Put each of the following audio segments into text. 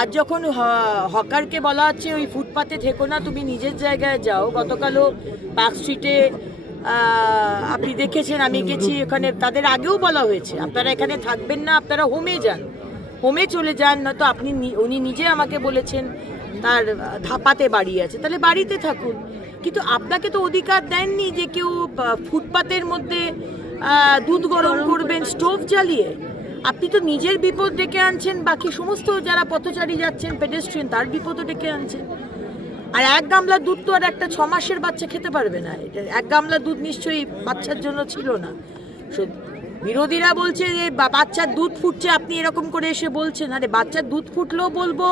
আজ যখন হকারকে বলা হচ্ছে ওই ফুটপাতে থেকো না, তুমি নিজের জায়গায় যাও। গতকালও পার্ক স্ট্রিটে আপনি দেখেছেন, আমি গেছি ওখানে, তাদের আগেও বলা হয়েছে আপনারা এখানে থাকবেন না, আপনারা হোমে যান, হোমে চলে যান। না তো উনি নিজে আমাকে বলেছেন তার ধাপাতে বাড়ি আছে, তাহলে বাড়িতে থাকুন। কিন্তু আপনাকে তো অধিকার দেননি যে কেউ ফুটপাতের মধ্যে দুধ গরম করবেন স্টোভ জ্বালিয়ে। আপনি তো নিজের বিপদ ডেকে আনছেন, বাকি সমস্ত যারা পথচারী যাচ্ছেন পেডেস্ট্রিয়ান তার বিপদও ডেকে আনছেন। আর এক গামলা দুধ তো আর একটা 6 মাসের বাচ্চা খেতে পারবে না। এটা এক গামলা দুধ নিশ্চয়ই বাচ্চার জন্য ছিল না। বিরোধীরা বলছে যে বাচ্চার দুধ ফুটছে, আপনি এরকম করে এসে বলছেন। আরে বাচ্চার দুধ ফুটলেও বলবো,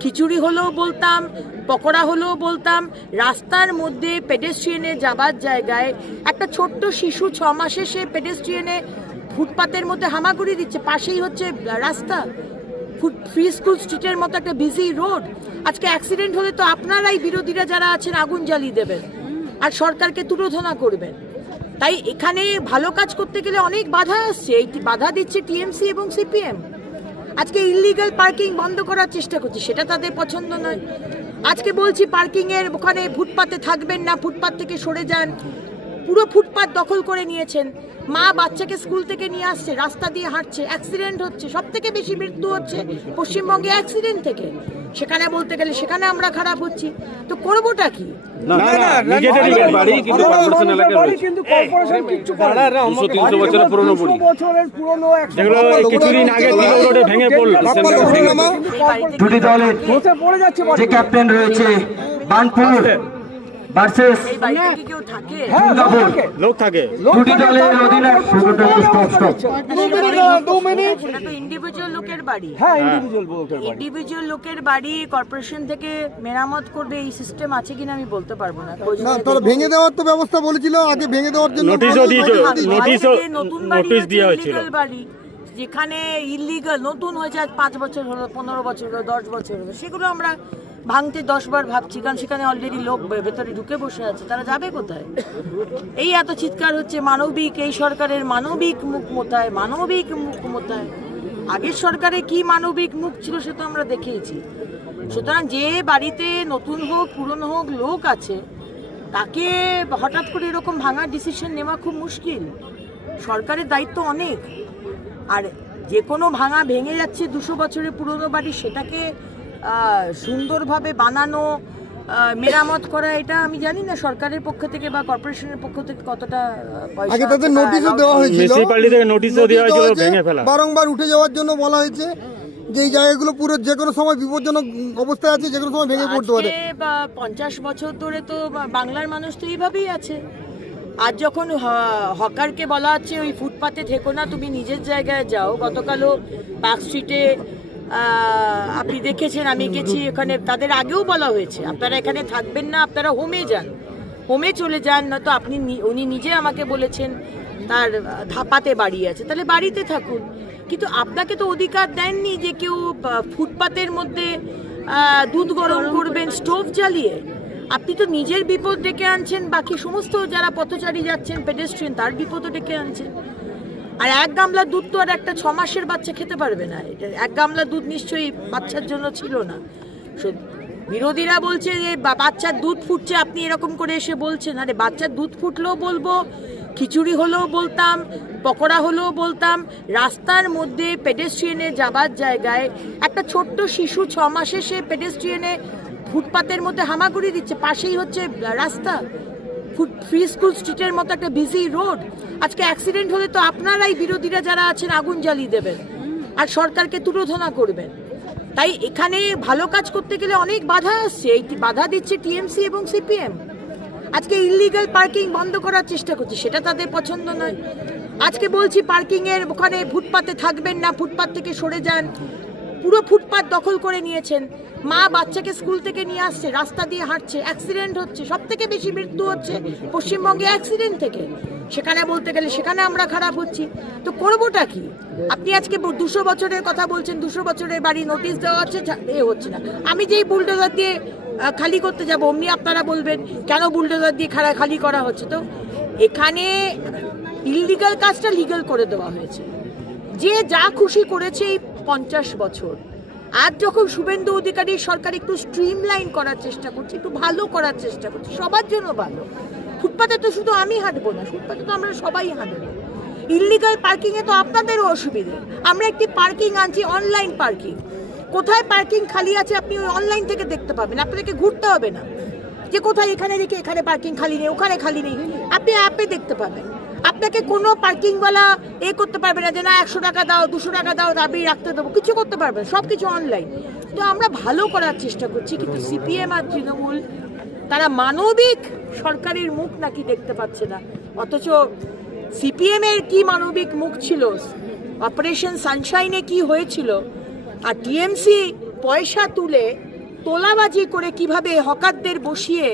খিচুড়ি হলেও বলতাম, পকোড়া হলেও বলতাম। রাস্তার মধ্যে পেডেস্ট্রিয়ানে যাবার জায়গায় একটা ছোট্ট শিশু 6 মাসে সে পেডেস্ট্রিয়ানে ফুটপাতের মধ্যে হামাগুড়ি দিচ্ছে, পাশেই হচ্ছে রাস্তা, ফ্রি স্কুল স্ট্রিটের মতো একটা বিজি রোড। আজকে অ্যাক্সিডেন্ট হলে তো আপনারাই বিরোধীরা যারা আছেন আগুন জ্বালিয়ে দেবেন আর সরকারকে তুলোধনা করবেন। তাই এখানে ভালো কাজ করতে গেলে অনেক বাধা আসছে, এই বাধা দিচ্ছে টিএমসি এবং সিপিএম। আজকে ইলিগাল পার্কিং বন্ধ করার চেষ্টা করছে, সেটা তাদের পছন্দ নয়। আজকে বলছি পার্কিংয়ের ওখানে ফুটপাতে থাকবেন না, ফুটপাত থেকে সরে যান। পুরো ফুটপাত দখল করে নিয়েছেন। মা বাচ্চাকে স্কুল থেকে নিয়ে আসছে, রাস্তা দিয়ে হাঁটছে, অ্যাক্সিডেন্ট হচ্ছে। সব থেকে বেশি মৃত্যু হচ্ছে পশ্চিমবঙ্গে অ্যাক্সিডেন্ট থেকে। সেখানে বলতে গেলে সেখানে আমরা খারাপ হচ্ছি, তো করবোটা কি? দুটি দলের যে ক্যাপ্টেন রয়েছে বানপুর ভার্সেস লোক থাকে দুটি দলের অধিনায়ক ইন্ডিভিজুয়াল লোকের বাড়ি, ইন্ডিভিজুয়াল লোকের বাড়ি কর্পোরেশন থেকে মেরামত করবে এই সিস্টেম আছে কিনা আমি বলতে পারবো না। তারা ভেঙে দেওয়ার তো ব্যবস্থা বলেছিল, আগে ভেঙে দেওয়ার জন্য নোটিশ দেওয়া হয়েছিল। বাড়ি যেখানে ইলিগাল নতুন হয়েছে, আজ 5 বছর হলো, 15 বছর হলো, 10 বছর হলো, সেগুলো আমরা ভাঙতে 10 বার ভাবছি, কারণ সেখানে অলরেডি লোক ভেতরে ঢুকে বসে আছে, তারা যাবে কোথায়? এই এত চিৎকার হচ্ছে মানবিক, এই সরকারের মানবিক মুখ কোথায়, মানবিক মুখ কোথায়? আগের সরকারে কি মানবিক মুখ ছিল সে তো আমরা দেখেইছি। সুতরাং যে বাড়িতে নতুন হোক পুরনো হোক লোক আছে, তাকে হঠাৎ করে এরকম ভাঙার ডিসিশন নেওয়া খুব মুশকিল। সরকারের দায়িত্ব অনেক। আর যে কোনো ভেঙে যাচ্ছে 200 বছরের পুরনো বাড়ি, সেটাকে সুন্দরভাবে বানানো, মেরামত করা, এটা আমি জানি না সরকারের পক্ষ থেকে বা কর্পোরেশনের পক্ষ থেকে কতটা পয়সা। আগে তাদের নোটিশও দেওয়া হয়েছিল, মিউনিসিপ্যালিটি থেকে নোটিশও দেওয়া হয়েছিল ভেঙে ফেলা, বারংবার উঠে যাওয়ার জন্য বলা হয়েছে যে এই জায়গাগুলো পুরো যে কোনো সময় বিপজ্জনক অবস্থায় আছে, যে কোনো সময় ভেঙে পড়তে পারে। 50 বছর ধরে তো বাংলার মানুষ তো এইভাবেই আছে। আজ যখন হকারকে বলা হচ্ছে ওই ফুটপাতে থেকো না, তুমি নিজের জায়গায় যাও। গতকালও পার্ক স্ট্রিটে আপনি দেখেছেন, আমি গেছি ওখানে, তাদের আগেও বলা হয়েছে আপনারা এখানে থাকবেন না, আপনারা হোমে যান, হোমে চলে যান। না তো উনি নিজে আমাকে বলেছেন তার ধাপাতে বাড়ি আছে, তাহলে বাড়িতে থাকুন। কিন্তু আপনাকে তো অধিকার দেননি যে কেউ ফুটপাতের মধ্যে দুধ গরম করবেন স্টোভ জ্বালিয়ে। আপনি তো নিজের বিপদ ডেকে আনছেন, বাকি সমস্ত যারা পথচারী যাচ্ছেন পেডেস্ট্রিয়ান তার বিপদও ডেকে আনছেন। আর এক গামলা দুধ তো আর একটা 6 মাসের বাচ্চা খেতে পারবে না। এটা এক গামলা দুধ নিশ্চয়ই বাচ্চার জন্য ছিল না। বিরোধীরা বলছে যে বাচ্চার দুধ ফুটছে, আপনি এরকম করে এসে বলছেন। আরে বাচ্চার দুধ ফুটলেও বলবো, খিচুড়ি হলেও বলতাম, পকোড়া হলেও বলতাম। রাস্তার মধ্যে পেডেস্ট্রিয়ানে যাবার জায়গায় একটা ছোট্ট শিশু 6 মাসে সে পেডেস্ট্রিয়ানে ফুটপাতের মধ্যে হামাগুড়ি দিচ্ছে, পাশেই হচ্ছে রাস্তা, ফ্রি স্কুল স্ট্রিটের মতো একটা বিজি রোড। আজকে অ্যাক্সিডেন্ট হলে তো আপনারাই বিরোধীরা যারা আছেন আগুন জ্বালিয়ে দেবেন আর সরকারকে তুলোধনা করবেন। তাই এখানে ভালো কাজ করতে গেলে অনেক বাধা আসছে, এই বাধা দিচ্ছে টিএমসি এবং সিপিএম। আজকে ইলিগাল পার্কিং বন্ধ করার চেষ্টা করছে, সেটা তাদের পছন্দ নয়। আজকে বলছি পার্কিংয়ের ওখানে ফুটপাতে থাকবেন না, ফুটপাত থেকে সরে যান। পুরো ফুটপাত দখল করে নিয়েছেন। মা বাচ্চাকে স্কুল থেকে নিয়ে আসছে, রাস্তা দিয়ে হাঁটছে, অ্যাক্সিডেন্ট হচ্ছে। সব থেকে বেশি মৃত্যু হচ্ছে পশ্চিমবঙ্গে অ্যাক্সিডেন্ট থেকে। সেখানে বলতে গেলে সেখানে আমরা খারাপ হচ্ছি, তো করবোটা কি? আপনি আজকে 200 বছরের কথা বলছেন, 200 বছরের বাড়ি নোটিশ দেওয়া হচ্ছে, হচ্ছে না। আমি যেই বুলডোজার দিয়ে খালি করতে যাব, অমনি আপনারা বলবেন কেন বুলডোজার দিয়ে খালি করা হচ্ছে। তো এখানে ইলিগাল কাজটা লিগাল করে দেওয়া হয়েছে। যে যা খুশি করেছে এই 50 বছর, আজ যখন শুভেন্দু অধিকারীর সরকার একটু স্ট্রিমলাইন করার চেষ্টা করছে, একটু ভালো করার চেষ্টা করছে, সবার জন্য ভালো। ফুটপাতে তো শুধু আমি হাঁটবো না, ফুটপাতে তো আমরা সবাই হাঁটবো। ইল্লিগাল পার্কিংয়ে তো আপনাদেরও অসুবিধে। আমরা একটি পার্কিং আনছি, অনলাইন পার্কিং। কোথায় পার্কিং খালি আছে আপনি ওই অনলাইন থেকে দেখতে পাবেন, আপনাদেরকে ঘুরতে হবে না যে কোথায় এখানে রেখে এখানে পার্কিং খালি নেই, ওখানে খালি নেই, আপনি অ্যাপে দেখতে পাবেন। আপনাকে কোনো পার্কিংওয়ালা করতে পারবে না যে না 100 টাকা দাও 200 টাকা দাও দাবি রাখতে দেবো, কিছু করতে পারবে না, সব কিছু অনলাইন। তো আমরা ভালো করার চেষ্টা করছি, কিন্তু সিপিএম আর তৃণমূল তারা মানবিক সরকারের মুখ নাকি দেখতে পাচ্ছে না। অথচ সিপিএম এর কি মানবিক মুখ ছিল, অপারেশন সানশাইনে কি হয়েছিল, আর টিএমসি পয়সা তুলে তোলাবাজি করে কিভাবে হকারদের বসিয়ে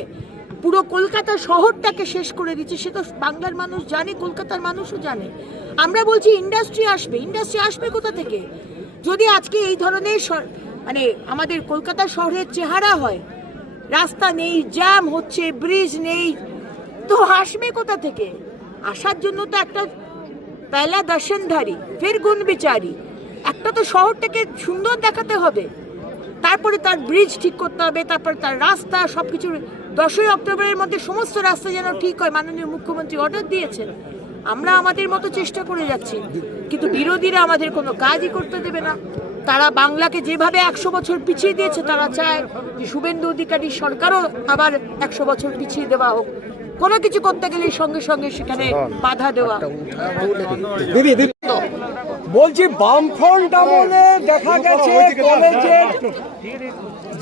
পুরো কলকাতা শহরটাকে শেষ করে দিচ্ছে, সে তো বাংলার মানুষ জানে, কলকাতার মানুষও জানে। আমরা বলছি ইন্ডাস্ট্রি আসবে কোথা থেকে? যদি আজকে এই ধরনের মানে আমাদের কলকাতা শহরের চেহারা হয়, রাস্তা নেই, জ্যাম হচ্ছে, ব্রিজ নেই, তো আসবে কোথা থেকে? আসার জন্য তো একটা পয়লা দর্শনধারী ফের গুণ বিচারি, একটা তো শহরটাকে সুন্দর দেখাতে হবে, তারপরে তার ব্রিজ ঠিক করতে হবে, তারপরে তার রাস্তা সবকিছু। 10ই অক্টোবরের মধ্যে সমস্ত রাস্তা যেন ঠিক হয়, মাননীয় মুখ্যমন্ত্রী অর্ডার দিয়েছেন। আমরা আমাদের মতো চেষ্টা করে যাচ্ছি, কিন্তু বিরোধীরা আমাদের কোনো কাজই করতে দেবে না। তারা বাংলাকে যেভাবে 100 বছর পিছিয়ে দিয়েছে, তারা চায় যে শুভেন্দু অধিকারীর সরকারও আবার 100 বছর পিছিয়ে দেওয়া হোক। কোনো কিছু করতে গেলে সঙ্গে সঙ্গে সেখানে বাধা দেওয়া। বলছি বামফ্রন্ট আমলে দেখা গেছে কলেজের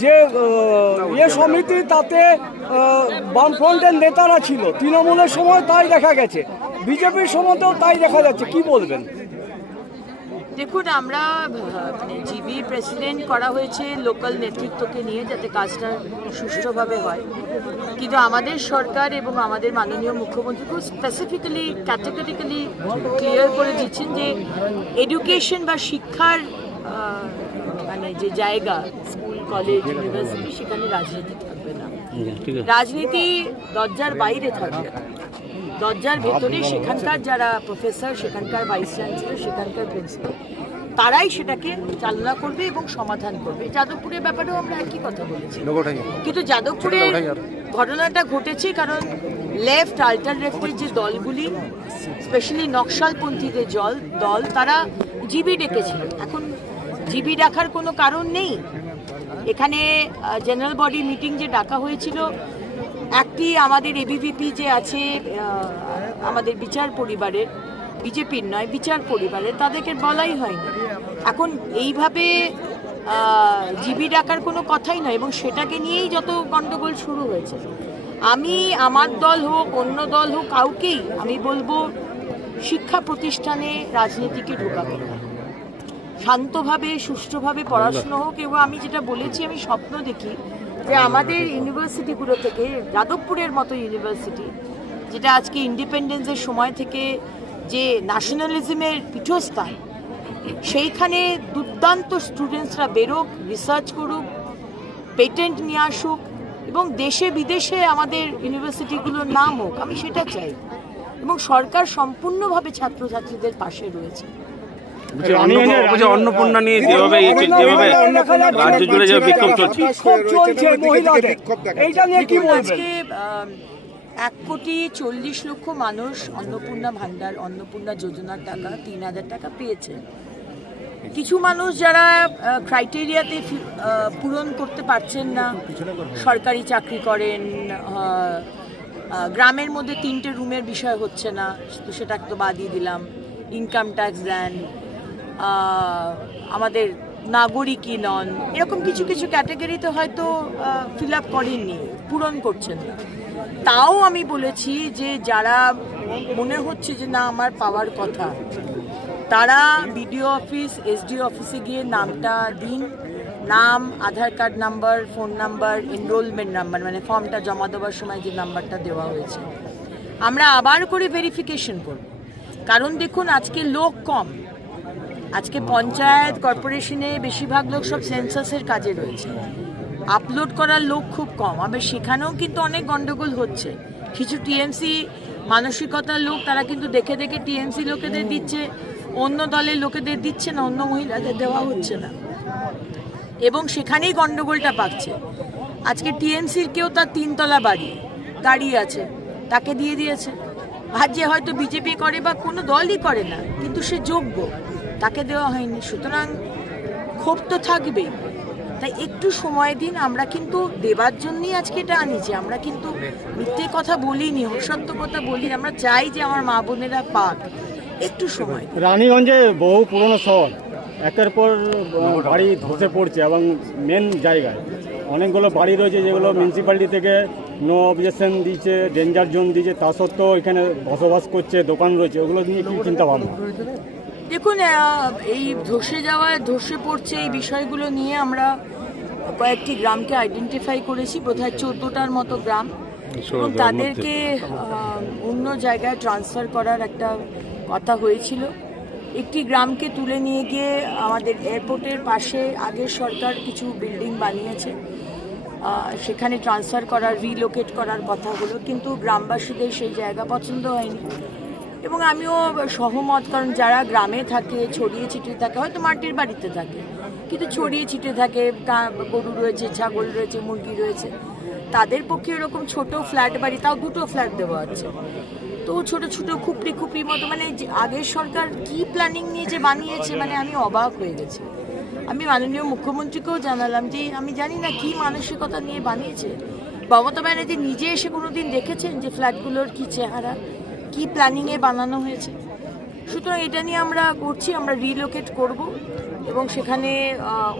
যে সমিতি, তাতে বামফ্রন্টের নেতারা ছিল, তৃণমূলের সময় তাই দেখা গেছে, বিজেপির সময়তেও তাই দেখা যাচ্ছে, কি বলবেন? দেখুন, আমরা জিবি প্রেসিডেন্ট করা হয়েছে লোকাল নেতৃত্বকে নিয়ে, যাতে কাজটা সুষ্ঠুভাবে হয়। কিন্তু আমাদের সরকার এবং আমাদের মাননীয় মুখ্যমন্ত্রী খুব স্পেসিফিক্যালি ক্যাটেগরিক্যালি ক্লিয়ার করে দিচ্ছেন যে এডুকেশন বা শিক্ষার মানে যে জায়গা, স্কুল কলেজ ইউনিভার্সিটি, সেখানে রাজনীতি থাকবে না। রাজনীতি দরজার বাইরে থাকবে, দরজার ভেতরে সেখানকার যারা প্রফেসর, সেখানকার ভাইস চ্যান্সেলর, সেখানকার প্রিন্সিপাল, তারাই সেটাকে চালনা করবে এবং সমাধান করবে। যাদবপুরের ব্যাপারেও আমরা একই কথা বলেছি, কিন্তু যাদবপুরের ঘটনাটা ঘটেছে কারণ লেফট, আল্টার লেফটের যে দলগুলি, স্পেশালি নকশালপন্থীদের দল, তারা জিবি ডেকেছিল। এখন জিবি ডাকার কোনো কারণ নেই। এখানে জেনারেল বডি মিটিং যে ডাকা হয়েছিল, একটি আমাদের এবিভিপি যে আছে আমাদের বিচার পরিবারের, বিজেপির নয়, বিচার পরিবারের, তাদেরকে বলাই হয়নি। এখন এইভাবে জিবি ডাকার কোনো কথাই নয়, এবং সেটাকে নিয়েই যত গণ্ডগোল শুরু হয়েছে। আমি আমার দল হোক, অন্য দল হোক, কাউকেই আমি বলবো শিক্ষা প্রতিষ্ঠানে রাজনীতিকে ঢোকাবেন না। শান্তভাবে, সুষ্ঠুভাবে পড়াশুনো হোক। এবং আমি যেটা বলেছি, আমি স্বপ্ন দেখি যে আমাদের ইউনিভার্সিটিগুলো থেকে, যাদবপুরের মতো ইউনিভার্সিটি, যেটা আজকে ইন্ডিপেন্ডেন্সের সময় থেকে যে ন্যাশনালিজমের পীঠস্থান, সেইখানে দুর্দান্ত স্টুডেন্টসরা বেরোক, রিসার্চ করুক, পেটেন্ট নিয়ে আসুক, এবং দেশে বিদেশে আমাদের ইউনিভার্সিটিগুলোর নাম হোক। আমি সেটা চাই, এবং সরকার সম্পূর্ণভাবে ছাত্রছাত্রীদের পাশে রয়েছে। অন্নপূর্ণা নিয়ে যেভাবে রাজ্য জুড়ে যে বিক্ষোভ চলছে, আজকে 1,40,00,000 মানুষ অন্নপূর্ণা ভান্ডার, অন্নপূর্ণা যোজনার টাকা 3,000 টাকা পেয়েছে। কিছু মানুষ যারা ক্রাইটেরিয়াতে পূরণ করতে পারছেন না, সরকারি চাকরি করেন, গ্রামের মধ্যে 3টে রুমের বিষয় হচ্ছে না, তো সেটা তো বাদই দিলাম, ইনকাম ট্যাক্স দেন, আমাদের নাগরিকই নন, এরকম কিছু কিছু ক্যাটাগরিতে হয়তো ফিল আপ করেননি, পূরণ করছেন না। তাও আমি বলেছি যে যারা মনে হচ্ছে যে না আমার পাওয়ার কথা, তারা বিডিও অফিস, এসডিও অফিসে গিয়ে নামটা দিন, নাম, Aadhaar card number, phone number, enrolment number, মানে ফর্মটা জমা দেওয়ার সময় যে নাম্বারটা দেওয়া হয়েছে, আমরা আবার করে ভেরিফিকেশন করব। কারণ দেখুন, আজকে লোক কম, আজকে পঞ্চায়েত কর্পোরেশনে বেশিরভাগ লোক সব সেন্সাসের কাজে রয়েছে, আপলোড করার লোক খুব কম। আবার সেখানেও কিন্তু অনেক গন্ডগোল হচ্ছে। কিছু টিএমসি মানসিকতার লোক, তারা কিন্তু দেখে দেখে টিএমসি লোকেদের দিচ্ছে, অন্য দলের লোকেদের দিচ্ছে না, অন্য মহিলাদের দেওয়া হচ্ছে না। এবং সেখানেই গন্ডগোলটা পাচ্ছে। আজকে টিএমসির কেউ তার 3 তলা বাড়ি গাড়ি আছে, তাকে দিয়ে দিয়েছে। আর যে হয়তো বিজেপি করে বা কোনো দলই করে না, কিন্তু সে যোগ্য, তাকে দেওয়া হয়নি। সুতরাং ক্ষোভ তো থাকবেই। তাই একটু সময় দিন। আমরা কিন্তু দেবার জন্যই আজকে এটা আনিছি, আমরা কিন্তু মিথ্যে কথা বলিনি, অসত্য কথা বলি। আমরা চাই যে আমার মা বোনেরা পাক, একটু সময় দিন। রানীগঞ্জে বহু পুরনো শহর, একের পর বাড়ি ধসে পড়ছে এবং মেন জায়গায় অনেকগুলো বাড়ি রয়েছে যেগুলো মিউনিসিপ্যালিটি থেকে নো অবজেকশন দিয়েছে, ডেঞ্জার জোন দিয়েছে, তা সত্ত্বেও এখানে বসবাস করছে, দোকান রয়েছে, ওগুলো নিয়ে কি চিন্তা ভাবনা? দেখুন, এই ধসে পড়ছে এই বিষয়গুলো নিয়ে আমরা কয়েকটি গ্রামকে আইডেন্টিফাই করেছি, বোধহয় 14টার মতো গ্রাম, এবং তাদেরকে অন্য জায়গায় ট্রান্সফার করার একটা কথা হয়েছিল। একটি গ্রামকে তুলে নিয়ে গিয়ে আমাদের এয়ারপোর্টের পাশে আগের সরকার কিছু বিল্ডিং বানিয়েছে, সেখানে ট্রান্সফার করার, রিলোকেট করার কথা হলো, কিন্তু গ্রামবাসীদের সেই জায়গা পছন্দ হয়নি। এবং আমিও সহমত, কারণ যারা গ্রামে থাকে, ছড়িয়ে ছিটিয়ে থাকে, হয়তো মাটির বাড়িতে থাকে কিন্তু ছড়িয়ে ছিটিয়ে থাকে, গরু রয়েছে, ছাগল রয়েছে, মুরগি রয়েছে, তাদের পক্ষে এরকম ছোট ফ্ল্যাট বাড়ি, তাও 2টো ফ্ল্যাট দেওয়া আছে, তো ছোট ছোট খুপড়ি মতো, মানে আগের সরকার কি প্ল্যানিং নিয়ে যে বানিয়েছে, মানে আমি অবাক হয়ে গেছি। আমি মাননীয় মুখ্যমন্ত্রীকেও জানালাম যে আমি জানি না কি মানসিকতা নিয়ে বানিয়েছে। মমতা ব্যানার্জি নিজে এসে কোনোদিন দেখেছেন যে ফ্ল্যাটগুলোর কি চেহারা, কি প্ল্যানিংয়ে বানানো হয়েছে? সুতরাং এটা নিয়ে আমরা করছি, আমরা রিলোকেট করব এবং সেখানে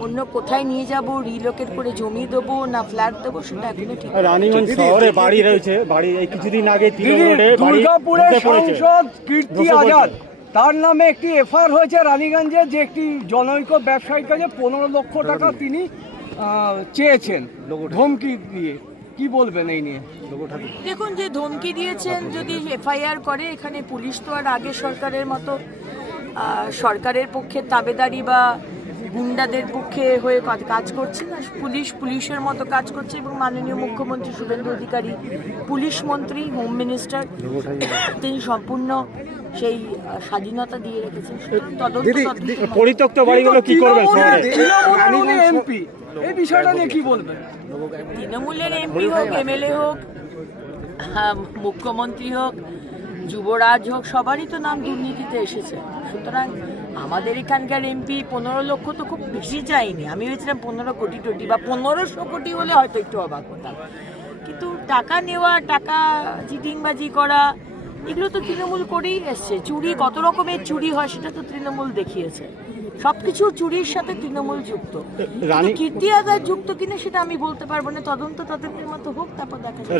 অন্য কোথায় নিয়ে যাব, রিলোকেট করে জমি দেবো না ফ্ল্যাট দেবো, সেটা এখনো ঠিক। রানীগঞ্জ শহরে বাড়ি রয়েছে, বাড়ি এই কিছুদিন আগে দুর্গাপুরের সাংসদ কীর্তি আজাদ, তার নামে একটি এফআইআর হয়েছে রানীগঞ্জে, যে একটি জনৈক ব্যবসায়ীর কাছে 15 লক্ষ টাকা তিনি চেয়েছেন ধমকি দিয়ে। কি বলবেন এই নিয়ে? দেখুন, যে ধমকি দিয়েছেন যদি এফআইআর করে, এখানে পুলিশ তো আর আগের সরকারের মতো সরকারের পক্ষে তাবেদারি বা গুন্ডাদের পক্ষে হয়ে কাজ করছে না। পুলিশের মতো কাজ করছে, এবং মাননীয় মুখ্যমন্ত্রী শুভেন্দু অধিকারী পুলিশ মন্ত্রী, হোম মিনিস্টার, তিনি সম্পূর্ণ সেই স্বাধীনতা দিয়ে রেখেছেন। পরিত্যক্ত বাড়িগুলো কি করবেন? এমপি এই বিষয়টা নিয়ে কি বলবেন? তৃণমূলের এমপি হোক, এমএলএ হোক, মুখ্যমন্ত্রী হোক, যুবরাজ হোক, সবারই তো নাম দুর্নীতিতে এসেছে। সুতরাং আমাদের এখানকার এমপি 15 লক্ষ তো খুব বেশি চাইনি, আমি ভেবেছিলাম 15 কোটি বা 1500 কোটি হলে হয়তো একটু অবাক হতাম, কিন্তু টাকা নেওয়া, টাকা চিটিংবাজি করা, এগুলো তো তৃণমূল করেই এসছে। চুরি, কত রকমের চুরি হয় সেটা তো তৃণমূল দেখিয়েছে। সবকিছু চুরির সাথে তৃণমূল যুক্ত, কীর্তি আজাদ যুক্ত কিনা সেটা আমি বলতে পারবো না। তদন্ত তাদের মতো হোক, তারপর দেখা যাবে।